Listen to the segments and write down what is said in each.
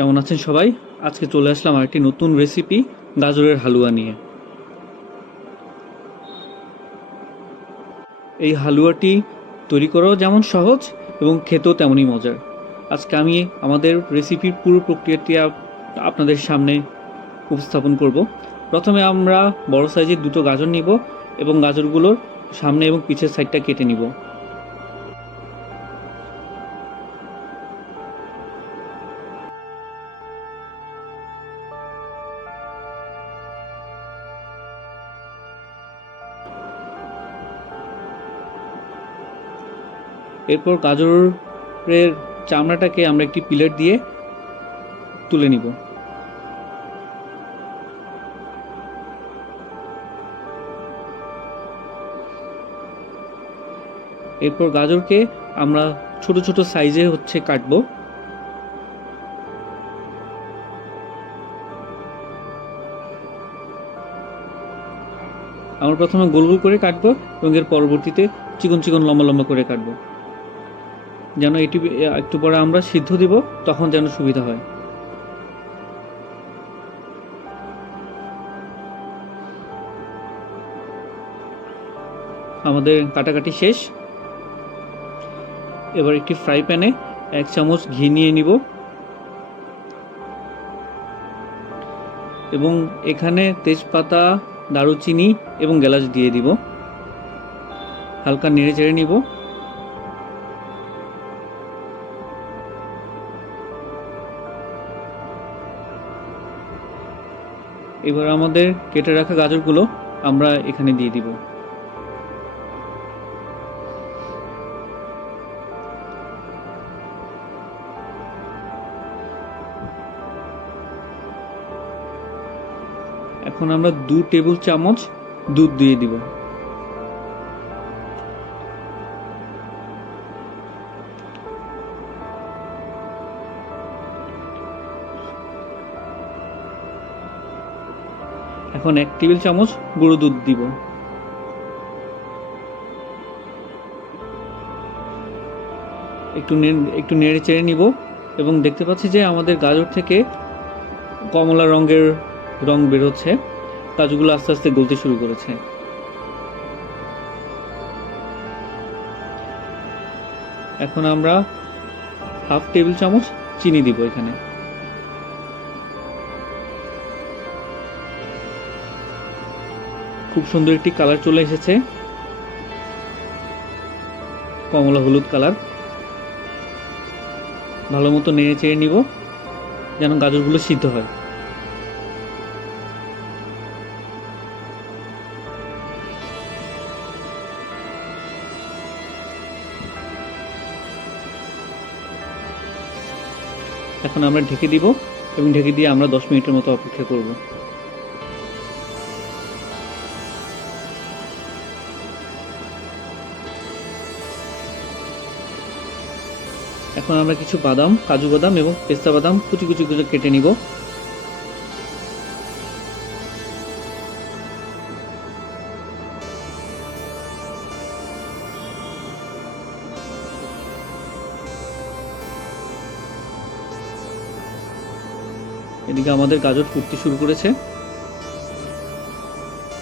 কেমন আছেন সবাই? আজকে চলে আসলাম আরেকটি নতুন রেসিপি গাজরের হালুয়া নিয়ে। এই হালুয়াটি তৈরি করাও যেমন সহজ এবং খেতেও তেমনই মজার। আজকে আমি আমাদের রেসিপির পুরো প্রক্রিয়াটি আপনাদের সামনে উপস্থাপন করব। প্রথমে আমরা বড় সাইজের দুটো গাজর নিব এবং গাজরগুলোর সামনে এবং পিছের সাইডটা কেটে নিব। এরপর গাজরের চামড়াটাকে আমরা একটি পিলেট দিয়ে তুলে নিব। এরপর গাজরকে আমরা ছোট ছোট সাইজে কাটবো। আমরা প্রথমে গোল গোল করে কাটবো এবং এর পরবর্তীতে চিকন চিকন লম্বা লম্বা করে কাটবো, যেন এটি একটু পরে আমরা সিদ্ধ দিব, তখন যেন সুবিধা হয়। আমাদের কাটাকাটি শেষ। এবার একটি ফ্রাই প্যানে 1 চামচ ঘি নিয়ে নিব এবং এখানে তেজপাতা, দারুচিনি এবং এলাচ দিয়ে দিব। হালকা নেড়ে চেড়ে নিব। এবার আমাদের কেটে রাখা গাজরগুলো আমরা এখানে দিয়ে দিব। এখন আমরা 2 টেবিল চামচ দুধ দিয়ে দিব। এখন 1 টেবিল চামচ গুঁড়ো দুধ দিব। একটু নেড়ে চেড়ে নিব এবং দেখতে পাচ্ছি যে আমাদের গাজর থেকে কমলা রঙের রং বের হচ্ছে। কাজুগুলো আস্তে আস্তে গলতে শুরু করেছে। এখন আমরা 1/2 টেবিল চামচ চিনি দিব এখানে। খুব সুন্দর একটি কালার চলে এসেছে, কমলা হলুদ কালার। ভালো মতো নেড়ে চেড়ে নিব যেন গাজরগুলো সিদ্ধ হয়। এখন আমরা ঢেকে দিব এবং ঢেকে দিয়ে আমরা 10 মিনিটের মতো অপেক্ষা করব। এখন আমরা কিছু বাদাম, কাজু বাদাম এবং পেস্তা বাদাম কুচি কুচি করে কেটে নিব। এদিকে আমাদের গাজর ফুটতে শুরু করেছে।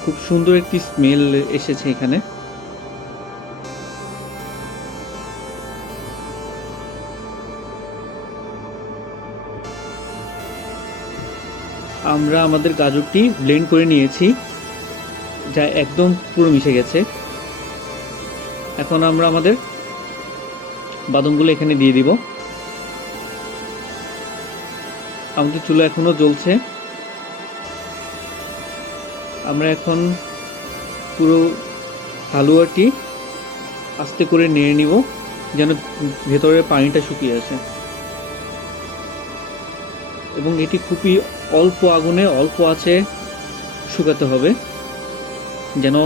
খুব সুন্দর একটি স্মেল এসেছে এখানে। আমরা আমাদের গাজরটি ব্লেন্ড করে নিয়েছি, যা একদম পুরো মিশে গেছে। এখন আমরা আমাদের বাদামগুলো এখানে দিয়ে দিব। আমাদের চুলা এখনো জ্বলছে। আমরা এখন পুরো হালুয়াটি আস্তে করে নেড়ে নিব যেন ভেতরের পানিটা শুকিয়ে আসে এবং এটি খুবই অল্প আগুনে অল্প আঁচে শুকাতে হবে যেন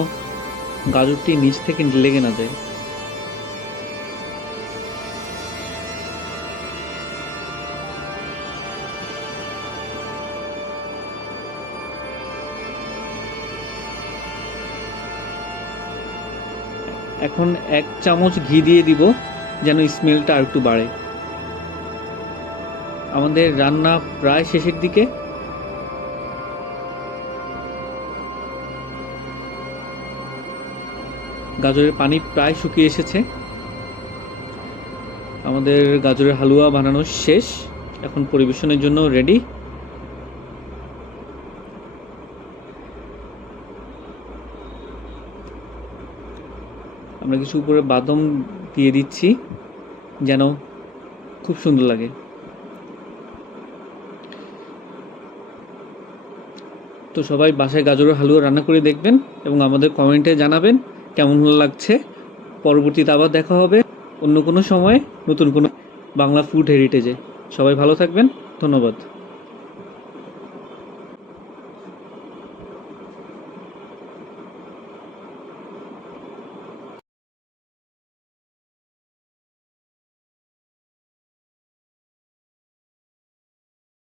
গাজরটি নিচ থেকে লেগে না যায়। এখন 1 চামচ ঘি দিয়ে দিব যেন স্মেলটা আর একটু বাড়ে। আমাদের রান্না প্রায় শেষের দিকে। গাজরের পানি প্রায় শুকিয়ে এসেছে। আমাদের গাজরের হালুয়া বানানো শেষ, এখন পরিবেশনের জন্য রেডি। আমরা কিছু উপরে বাদাম দিয়ে দিচ্ছি যেন খুব সুন্দর লাগে। তো সবাই বাসায় গাজরের হালুয়া রান্না করে দেখবেন এবং আমাদের কমেন্টে জানাবেন কেমন লাগছে। পরবর্তীতে আবার দেখা হবে অন্য কোনো সময় নতুন কোনো বাংলা ফুড হেরিটেজে। সবাই ভালো থাকবেন, ধন্যবাদ।